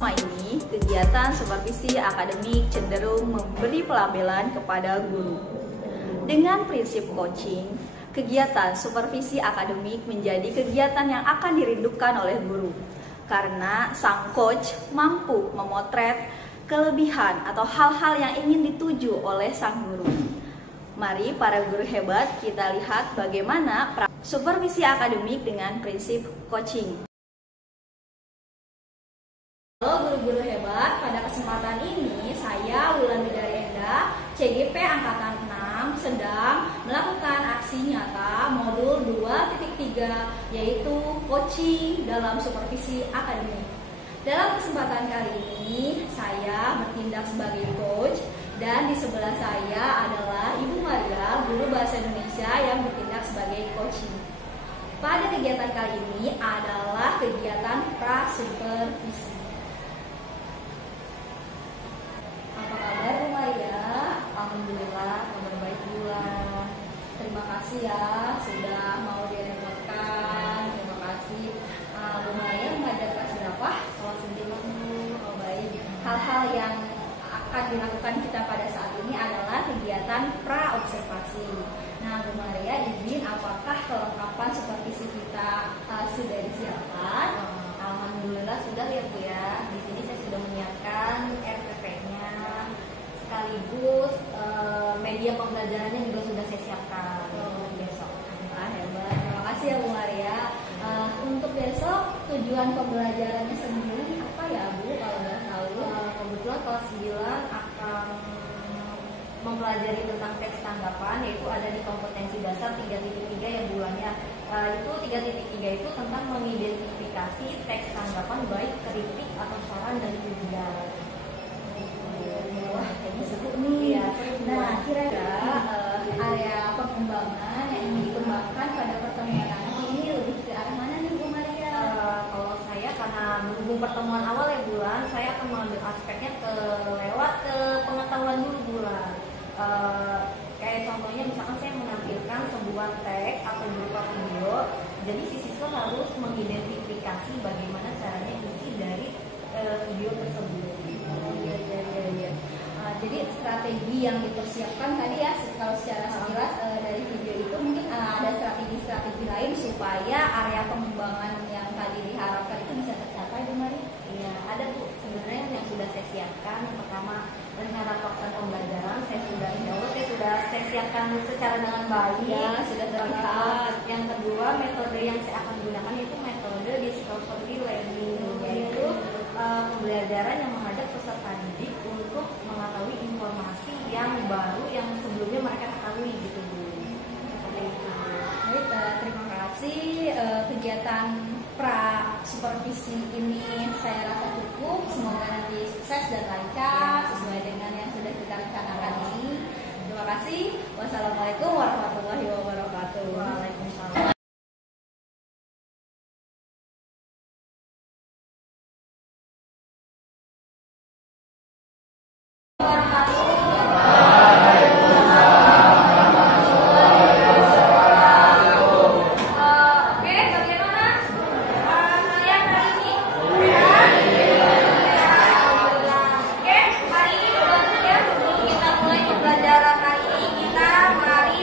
Selama ini, kegiatan supervisi akademik cenderung memberi pelabelan kepada guru. Dengan prinsip coaching, kegiatan supervisi akademik menjadi kegiatan yang akan dirindukan oleh guru. Karena sang coach mampu memotret kelebihan atau hal-hal yang ingin dituju oleh sang guru. Mari para guru hebat kita lihat bagaimana supervisi akademik dengan prinsip coaching. Halo guru-guru hebat, pada kesempatan ini saya Wulan Bidari Enda, CGP Angkatan 6 sedang melakukan aksi nyata modul 2.3 yaitu coaching dalam supervisi akademik. Dalam kesempatan kali ini saya bertindak sebagai coach dan di sebelah saya adalah Ibu Maria, guru bahasa Indonesia yang bertindak sebagai coaching. Pada kegiatan kali ini adalah kegiatan pra-supervisi. Alhamdulillah, kabar baik pula. Terima kasih ya sudah mau direpotkan. Terima kasih. Bu Maria mengajar kelas berapa? Kelas 9. Oh baik. Hal-hal yang akan dilakukan kita pada saat ini adalah kegiatan pra-observasi. Nah, Bu Maria izin apakah kelengkapan supervisi kita sudah disiapkan? Alhamdulillah sudah ya Bu ya. Di sini saya sudah menyiapkan RPP-nya. Sekaligus media pembelajarannya juga sudah saya siapkan besok. Hebat, terima kasih ya Bu Maria. Untuk besok tujuan pembelajarannya sendiri apa ya Bu kalau nggak tahu? Kebetulan kelas 9 akan mempelajari tentang teks tanggapan, yaitu ada di kompetensi dasar 3.3 ya bulannya. Itu 3.3 itu tentang mengidentifikasi teks tanggapan baik kritik atau saran dari pujian. Wah, kayaknya seru nih. Ya, nah, kira-kira area pengembangan yang ingin dikembangkan pada pertemuan anak ini lebih ke arah mana nih Bu Maria? Kalau saya karena berhubung pertemuan awal ya bulan, saya akan mengambil aspeknya lewat ke pengetahuan dulu bulan. Kayak contohnya misalkan saya menampilkan sebuah teks atau berupa video, jadi si siswa harus mengidentifikasi bagaimana caranya isi dari video tersebut. Jadi strategi yang dipersiapkan tadi ya, kalau secara sekilas dari video itu mungkin ada strategi-strategi lain supaya area pengembangan yang tadi diharapkan itu bisa tercapai Bu Maria? Iya, ada Bu. Sebenarnya yang sudah saya siapkan, yang pertama rencana pelaksanaan pembelajaran saya sudah siapkan secara dengan baik. Ya, sudah terlihat. Yang kedua, metode yang saya akan gunakan yaitu metode discovery learning, yaitu pembelajaran yang mengajak peserta didik untuk mengetahui informasi yang baru yang sebelumnya mereka ketahui gitu Bu. Seperti itu. Baik, terima kasih. Kegiatan pra supervisi ini saya rasa cukup. Semoga nanti sukses dan lancar sesuai dengan yang sudah kita rencanakan ini. Terima kasih. Wassalamualaikum warahmatullahi wabarakatuh. Waalaikumsalam. Hari ini sebelum kita mulai pembelajaran hari ini, kita mari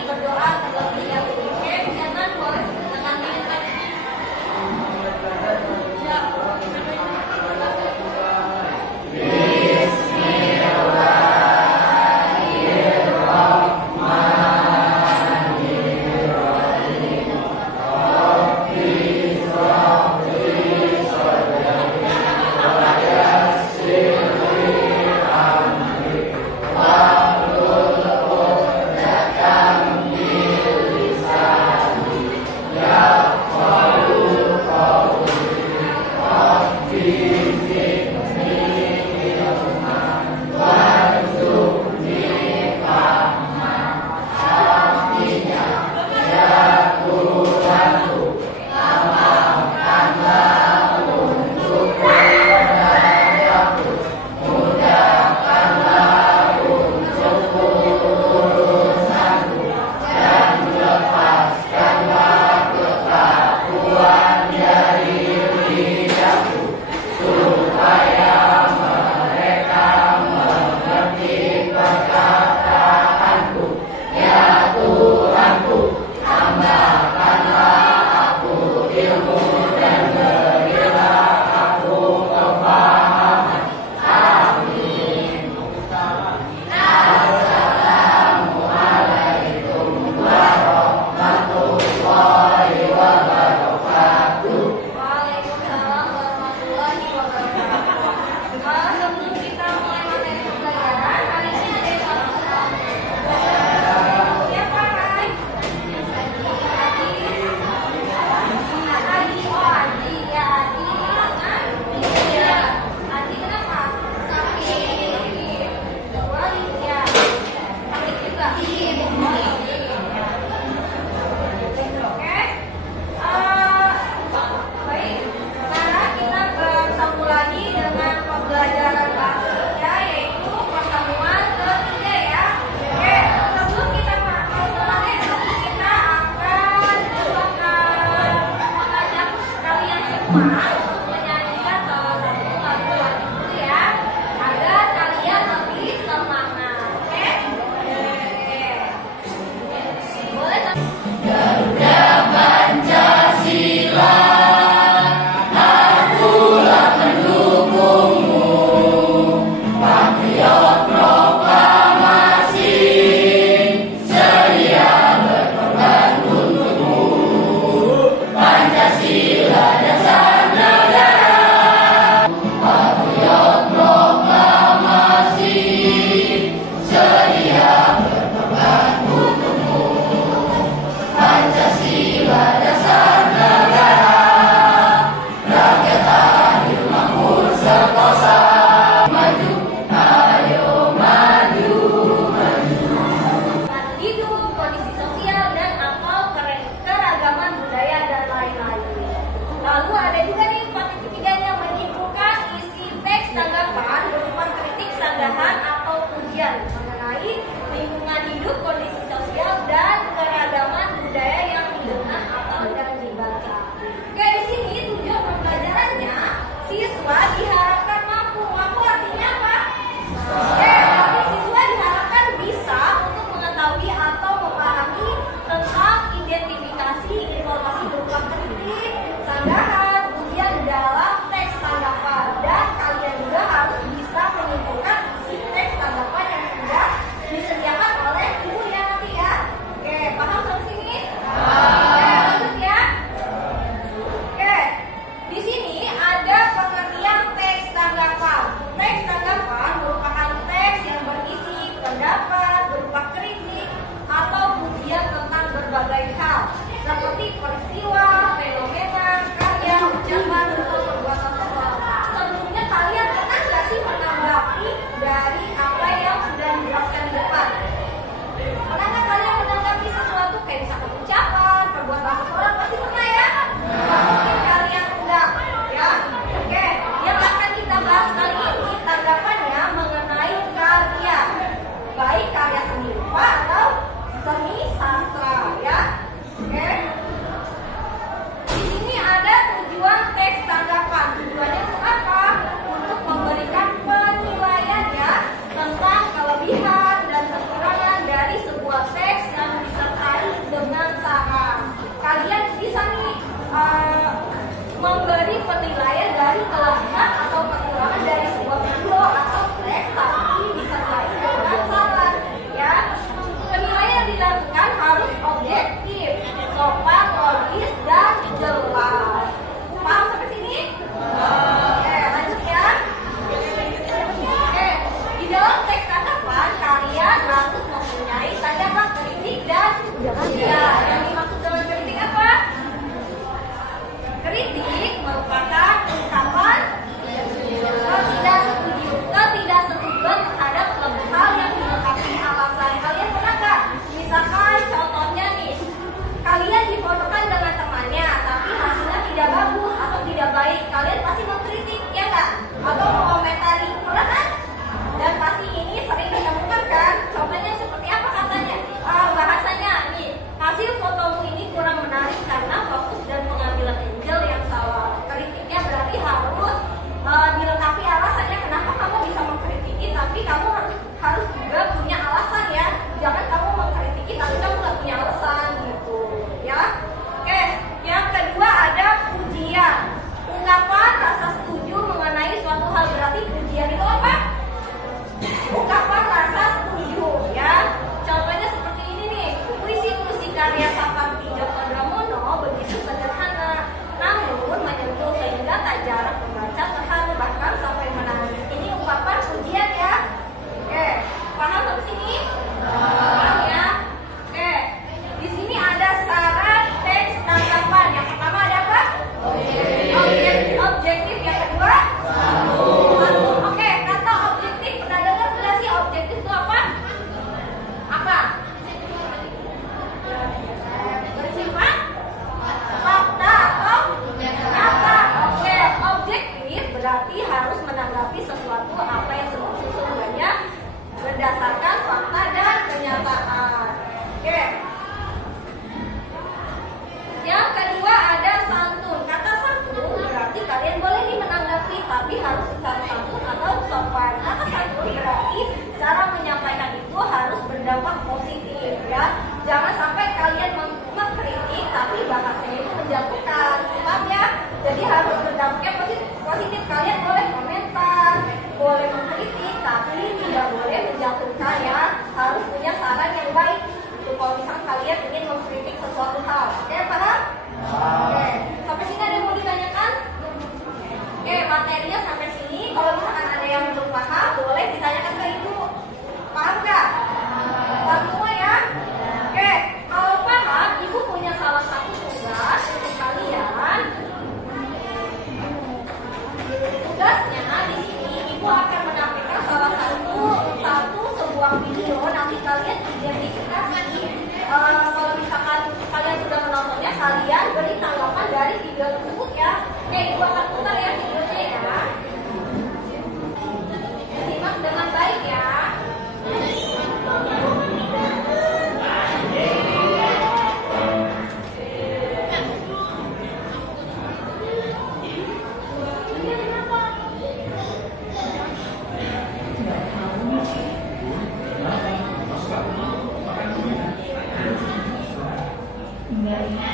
Enggak ya,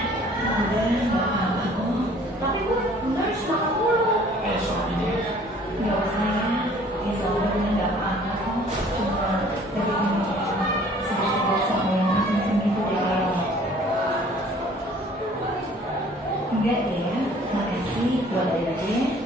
udah enggak apa-apa. Tapi Bu, Bunda harus makan dulu. Soalnya enggak usah ya. Insya Allah Bunda enggak apa-apa kok. Cuma tadi ini sedikit sama yang masing-masing itu deh. Enggak ya, makasih buat aja.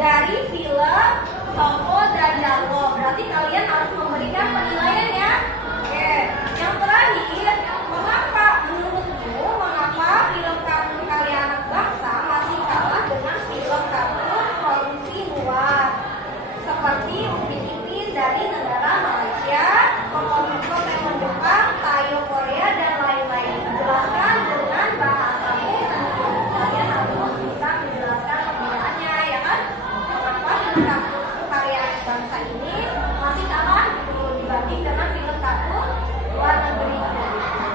Dari film Songko dan Jarwo. Berarti kalian harus memberikan penilaian ya. Oke. Yang terakhir, mengapa film kartun Karya Anak Bangsa masih kalah dengan film kartun produksi luar seperti Upin Ipin dari negara Malaysia, Kokomiko Lemon Jepang, Tayo Korea dan lain-lain. Jelaskan dengan bahasamu sendiri. Kalian harus bisa menjelaskan penggunaannya, ya kan? Kartun Karya Anak Bangsa ini masih kalah dibanding dengan film kartun luar negeri.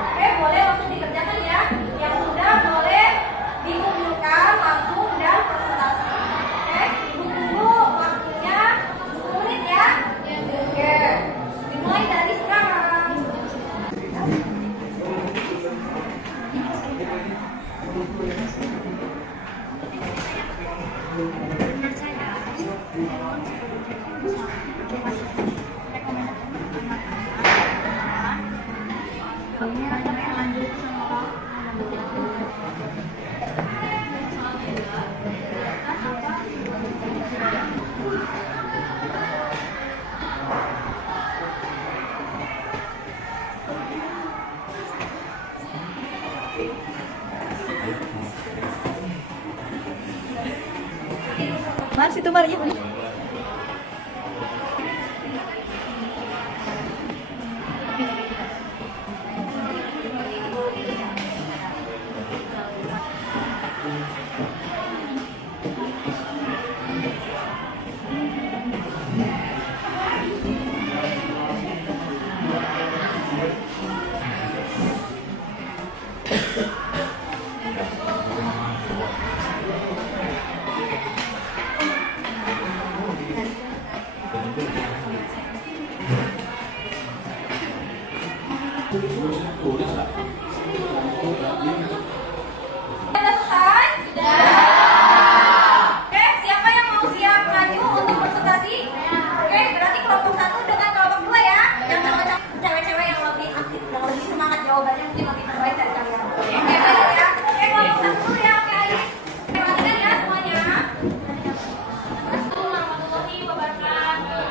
Oke, boleh langsung dikerjakan ya. Yang sudah boleh dikumpulkan langsung dan presentasi. Oke, tunggu waktunya 10 menit ya. Oke, dimulai dari sekarang. Mars itu Maria.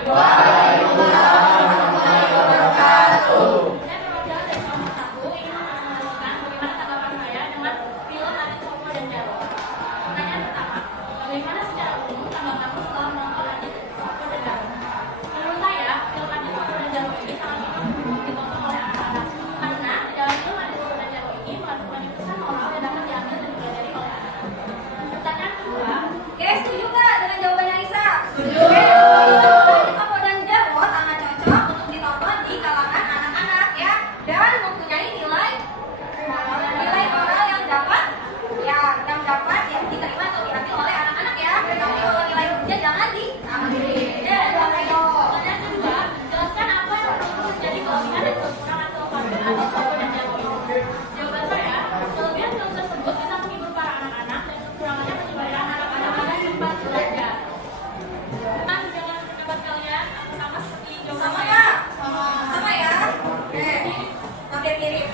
Saya perwakilan dari kelompok 1 ingin mengenalkan bagaimana tanggapan saya dengan film Adit Soko dan Jarwo. Pertanyaan pertama, bagaimana secara umum tanggapanmu setelah menonton Adit Soko dan Jarwo? Menurut saya, film Adit Soko dan Jarwo ini sangat cocok untuk ditonton oleh anak-anak karena di dalam film Adit Soko dan Jarwo ini mengandung pesan moral yang dapat diambil dan dipelajari oleh anak-anak. Pertanyaan kedua, oke, setuju nggak dengan jawabannya Lisa? Setuju. Adit Soko dan Jarwo sangat cocok untuk ditonton di kalangan anak-anak ya, dan mempunyai nilai moral yang dapat diterima atau diambil oleh anak-anak ya. Tapi kalau nilai buruknya jangan diambil. Pertanyaan kedua, jelaskan apa yang perlu menjadi kelebihan dan kekurangan film Adit Soko dan Jarwo ini. Jawaban saya, kelebihan film tersebut bisa menghibur para anak-anak dan kekurangannya menyebabkan anak-anak agar sempat belajar. Dengan pendapat kalian, apa sama seperti jawaban saya? Sama ya. Oke, hampir mirip.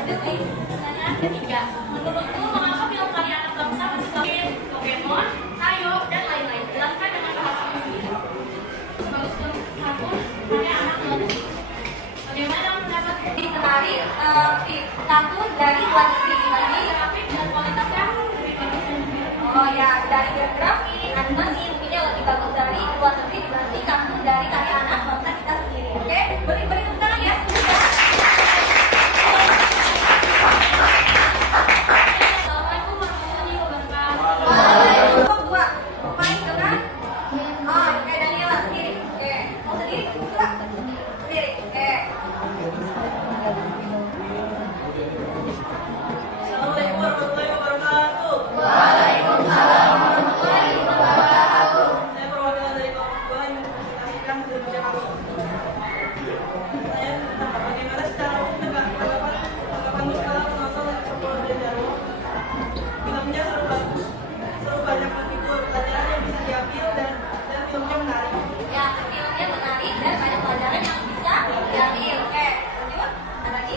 Lanjut nih. Pertanyaan ketiga, menurutmu mengapa film karya anak bangsa masih bagus? Pokemon, Ayo, dan lain-lain. Jelaskan dengan bahasa sendiri. Sebagus film kartun karya anak bangsa. Bagaimana pendapat menarik kartun dari luar negeri dibanding grafik dan kualitasnya lebih bagus dan lebih. Oh ya, dari grafik, animasi mungkinnya lebih bagus dari luar negeri dibanding kartun dari karya anak bangsa kita sendiri. Oke, beri tepuk tangan ya. Assalamualaikum warahmatullahi wabarakatuh. Waalaikumsalam. Dua, main dengan oke, Daniela sendiri. Oke, mau sendiri? Enggak. Sendiri. Oke. Assalamualaikum warahmatullahi wabarakatuh. Waalaikumsalam warahmatullahi wabarakatuh. Saya perwakilan dari kelompok 2 yang menyaksikan Indonesia kami. Saya bagaimana secara umum tanggapanmu setelah menonton Adit Soko dan Jarwo? Filmnya seru bagus, banyak menghibur, pelajaran yang bisa diambil dan filmnya menarik. Ya, filmnya menarik dan banyak pelajaran yang bisa diambil. Oke, lanjut. Ada lagi?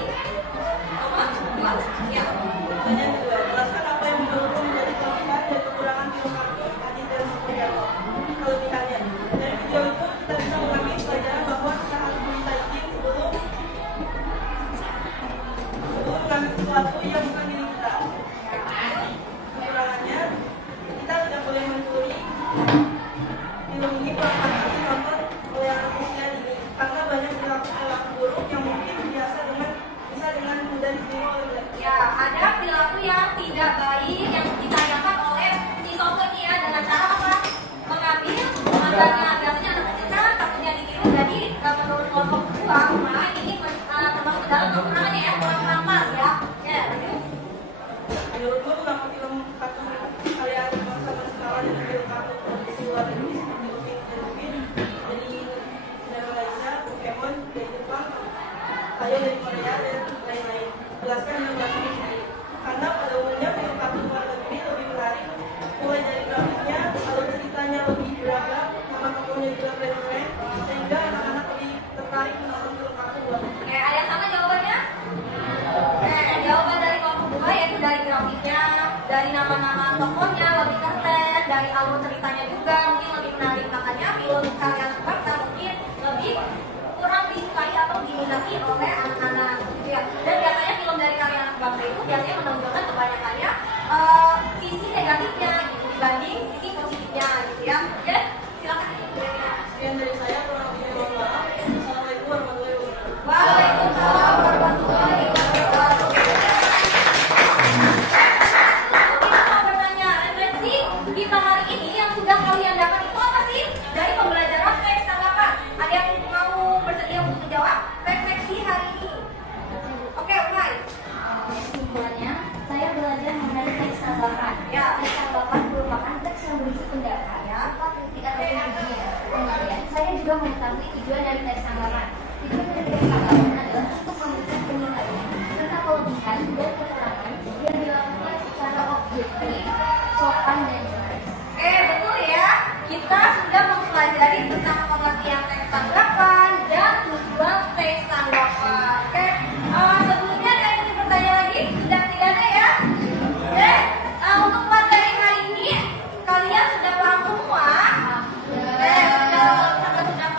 Nomor 2. Ya. Pertanyaan kedua, jelaskan apa yang menurutmu menjadi kelebihan dan kekurangan film kartun Adit dan Soko Jarwo. Kelebihannya, dari video itu kita bisa mengambil pelajaran bahwa kita harus meminta izin sebelum mengambil sesuatu yang bukan milik kita. Kekurangannya, kita tidak boleh mencuri. Film ini kurang pantas ditonton oleh anak usia dini karena banyak perilaku buruk yang mungkin bisa dengan mudah ditiru oleh mereka. Ya, ada perilaku yang tidak baik yang ditayangkan oleh si Soko ini ya, dengan cara apa? Mengambil makanya biasanya anak kecil kan takutnya ditiru, jadi menurut kelompok 2 ini termasuk dalam kekurangannya ya, kurang pantas ya. Ya, lanjut. Menurutmu mengapa film kartun karya bangsa Nusantara dan film kartun produksi luar negeri seperti Upin dan Ipin dari Malaysia, Pokemon dari Jepang, Ayo dari Korea dan lain-lain? Jelaskan dengan bahasa sendiri. Karena pada umumnya film kartun luar negeri lebih menarik, mulai dari grafiknya, alur ceritanya lebih beragam, nama tokohnya juga keren-keren, sehingga anak-anak lebih tertarik menonton film kartun luar negeri. Oke, ada yang sama jawabannya? Jawaban dari kelompok 2 yaitu dari grafiknya, dari nama-nama tokohnya lebih keren, dari alur ceritanya juga mungkin lebih menarik. Makanya film karya anak bangsa mungkin lebih kurang disukai atau diminati oleh anak-anak gitu ya. Dan biasanya film dari karya anak bangsa itu biasanya menonjolkan kebanyakannya sisi negatifnya gitu, dibanding sisi positifnya gitu ya. Oke, silakan. Sekian dari saya, kurang lebihnya mohon maaf. Assalamualaikum warahmatullahi wabarakatuh. Waalaikumsalam warahmatullahi wabarakatuh. Kita mau bertanya, referensi kita hari ini yang sudah kalian dapat itu apa sih? Dari pembelajaran teks tanggapan. Ada yang mau bersedia untuk menjawab refleksi hari ini? Oke, mulai. Kesimpulannya, saya belajar mengenai teks tanggapan. Ya. Teks tanggapan merupakan teks yang berisi pendapat, apa kritik atau pujian. Kemudian, saya juga mengetahui tujuan dari teks tanggapan. Tujuan dari teks tanggapan adalah untuk memberikan penilaian serta kelebihan dan kekurangan yang dilakukan secara objektif, sopan dan jelas. Betul ya. Kita sudah mempelajari tentang pengertian teks tanggapan dan tujuan teks tanggapan. Oke, sebelumnya ada yang ingin bertanya lagi? Sudah tidak ada ya? Oke, untuk materi hari ini kalian sudah paham semua? Sudah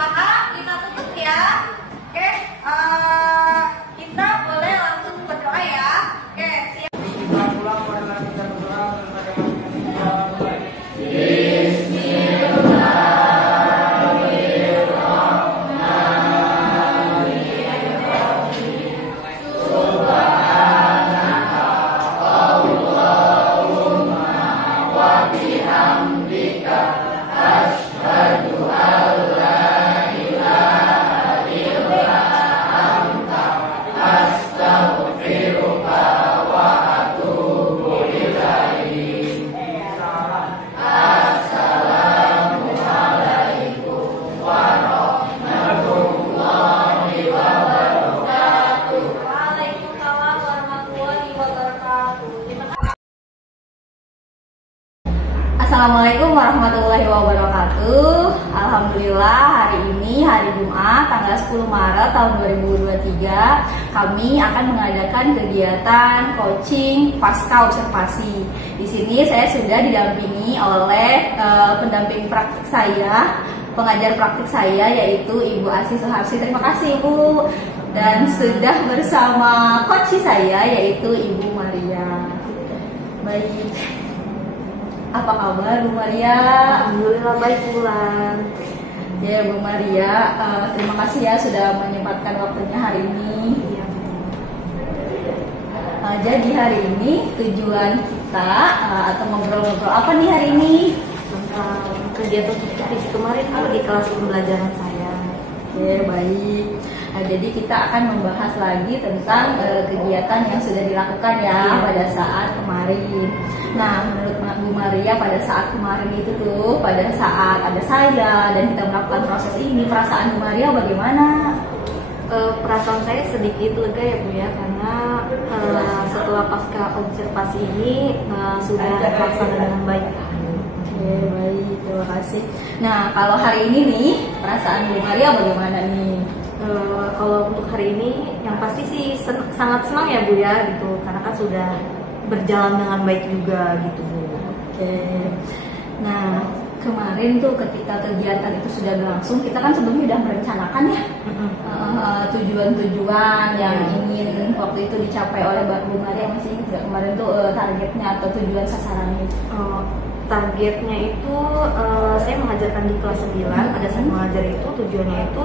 warahmatullahi wabarakatuh. Alhamdulillah hari ini hari Jumat tanggal 10 Maret tahun 2023 kami akan mengadakan kegiatan coaching pasca observasi. Di sini saya sudah didampingi oleh pendamping praktik saya, pengajar praktik saya yaitu Ibu Asih Suharsi. Terima kasih Ibu. Dan sudah bersama coach saya yaitu Ibu Maria. Baik. Apa kabar Bu Maria? Alhamdulillah baik Bulan. Ya Bu Maria, terima kasih ya sudah menyempatkan waktunya hari ini. Jadi hari ini tujuan kita atau ngobrol-ngobrol apa nih hari ini? Tentang kegiatan fisik kemarin di kelas pembelajaran saya. Oke, baik. Jadi kita akan membahas lagi tentang kegiatan yang sudah dilakukan ya pada saat kemarin. Nah, menurut Bu Maria pada saat kemarin itu tuh, pada saat ada saya dan kita melakukan proses ini, perasaan Bu Maria bagaimana? Perasaan saya sedikit lega ya Bu ya, karena setelah pasca observasi ini sudah terlaksana dengan baik. Oke, baik, terima kasih. Nah, kalau hari ini nih, perasaan Bu Maria bagaimana nih? Kalau untuk hari ini yang pasti sih sangat senang ya Bu ya gitu, karena kan sudah berjalan dengan baik juga gitu Bu. Oke. Nah, kemarin tuh ketika kegiatan itu sudah berlangsung, kita kan sebelumnya sudah merencanakan ya tujuan-tujuan yang ingin waktu itu dicapai oleh Bu Maria. Masih ingat nggak kemarin tuh targetnya atau tujuan sasarannya? Targetnya itu saya mengajarkan di kelas 9. Pada saat mengajar itu tujuannya itu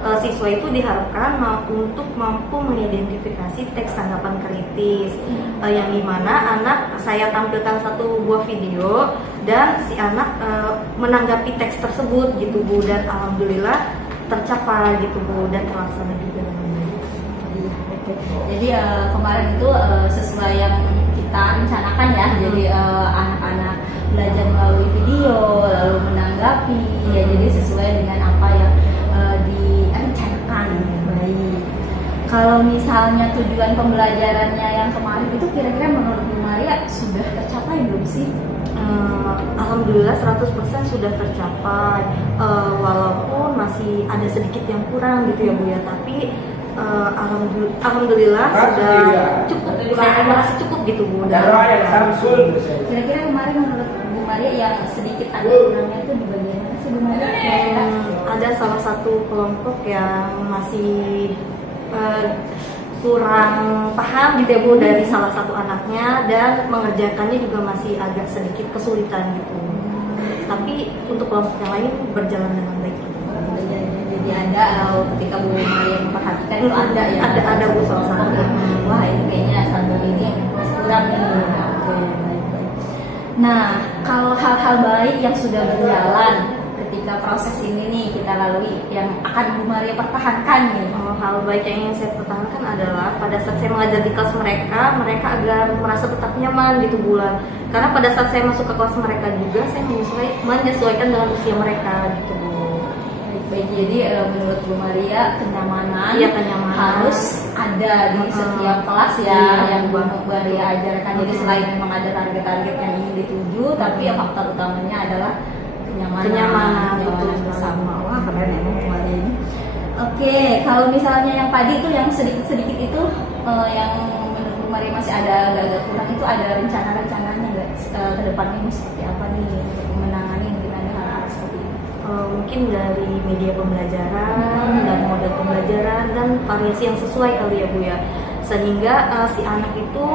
siswa itu diharapkan untuk mampu mengidentifikasi teks tanggapan kritis, yang dimana anak saya tampilkan satu buah video dan si anak menanggapi teks tersebut gitu Bu, dan alhamdulillah tercapai gitu Bu dan terlaksana juga. Jadi kemarin itu sesuai yang kita rencanakan ya. Jadi anak-anak belajar melalui video lalu menanggapi ya, jadi sesuai dengan apa yang direncanakan. Baik. Kalau misalnya tujuan pembelajarannya yang kemarin itu kira-kira menurut Bu Maria sudah tercapai belum sih? Alhamdulillah 100% sudah tercapai, walaupun masih ada sedikit yang kurang gitu ya Bu ya, tapi alhamdulillah sudah cukup, saya merasa cukup gitu Bu. Kira-kira kemarin menurut Bu Maria yang sedikit ada kurangnya itu di bagian mana sih Bu Maria? Ada salah satu kelompok yang masih kurang paham gitu ya Bu dari salah satu anaknya, dan mengerjakannya juga masih agak sedikit kesulitan gitu. Tapi untuk kelompok yang lain berjalan dengan baik. Jadi ada ketika Bu Maria memperhatikan itu ada ya? Ada Bu salah satu. Wah ini kayaknya satu ini masih kurang nih. Oke, baik. Nah, kalau hal-hal baik yang sudah berjalan ketika proses ini nih kita lalui yang akan Bu Maria pertahankan nih. Hal baik yang ingin saya pertahankan adalah pada saat saya mengajar di kelas mereka agar merasa tetap nyaman gitu Bulan. Karena pada saat saya masuk ke kelas mereka juga saya menyesuaikan dengan usia mereka gitu Bu. Baik, jadi menurut Bu Maria kenyamanan, harus ada di setiap kelas ya yang Bu Maria ajarkan. Jadi selain memang ada target-target yang ingin dituju, tapi yang faktor utamanya adalah kenyamanan bersama. Wah keren ya Bu Maria ini. Oke, kalau misalnya yang tadi itu yang sedikit-sedikit itu yang menurut Bu Maria masih ada agak kurang, itu ada rencana-rencananya nggak ke depannya mau seperti apa nih untuk menangani mungkin ada hal-hal seperti ini? Mungkin dari media pembelajaran dan model pembelajaran dan variasi yang sesuai kali ya Bu ya, sehingga si anak itu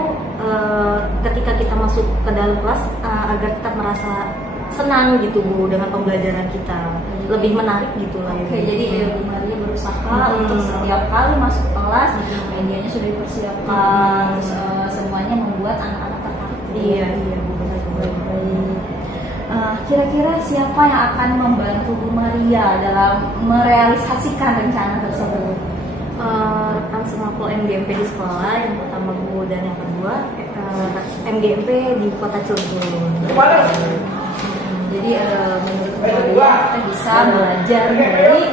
ketika kita masuk ke dalam kelas agar tetap merasa senang gitu Bu dengan pembelajaran kita, lebih menarik gitu lah ya. Oke, jadi Bu Maria berusaha untuk setiap kali masuk kelas medianya sudah dipersiapkan, semuanya membuat anak-anak tertarik. Iya Bu, baik. Kira-kira siapa yang akan membantu Bu Maria dalam merealisasikan rencana tersebut? Rekan semampul MGMP di sekolah yang pertama Bu, dan yang kedua MGMP di Kota Cilegon. Jadi menurut Bu Maria kita bisa belajar dari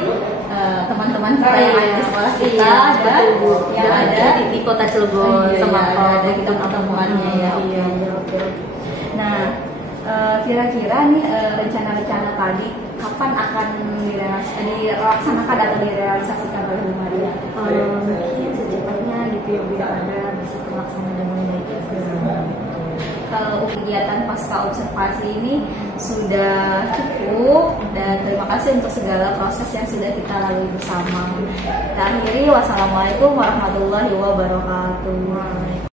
teman-teman kita yang ada di sekolah kita dan yang ada di Kota Cilegon, semampul ada kita pertemuannya ya. Nah, Kira-kira nih rencana-rencana tadi kapan akan dilaksanakan atau direalisasikan oleh Bu Maria? Mungkin secepatnya gitu ya biar ada bisa terlaksana dengan baik. Kalau kegiatan pasca observasi ini sudah cukup, dan terima kasih untuk segala proses yang sudah kita lalui bersama. Kita akhiri, wassalamualaikum warahmatullahi wabarakatuh.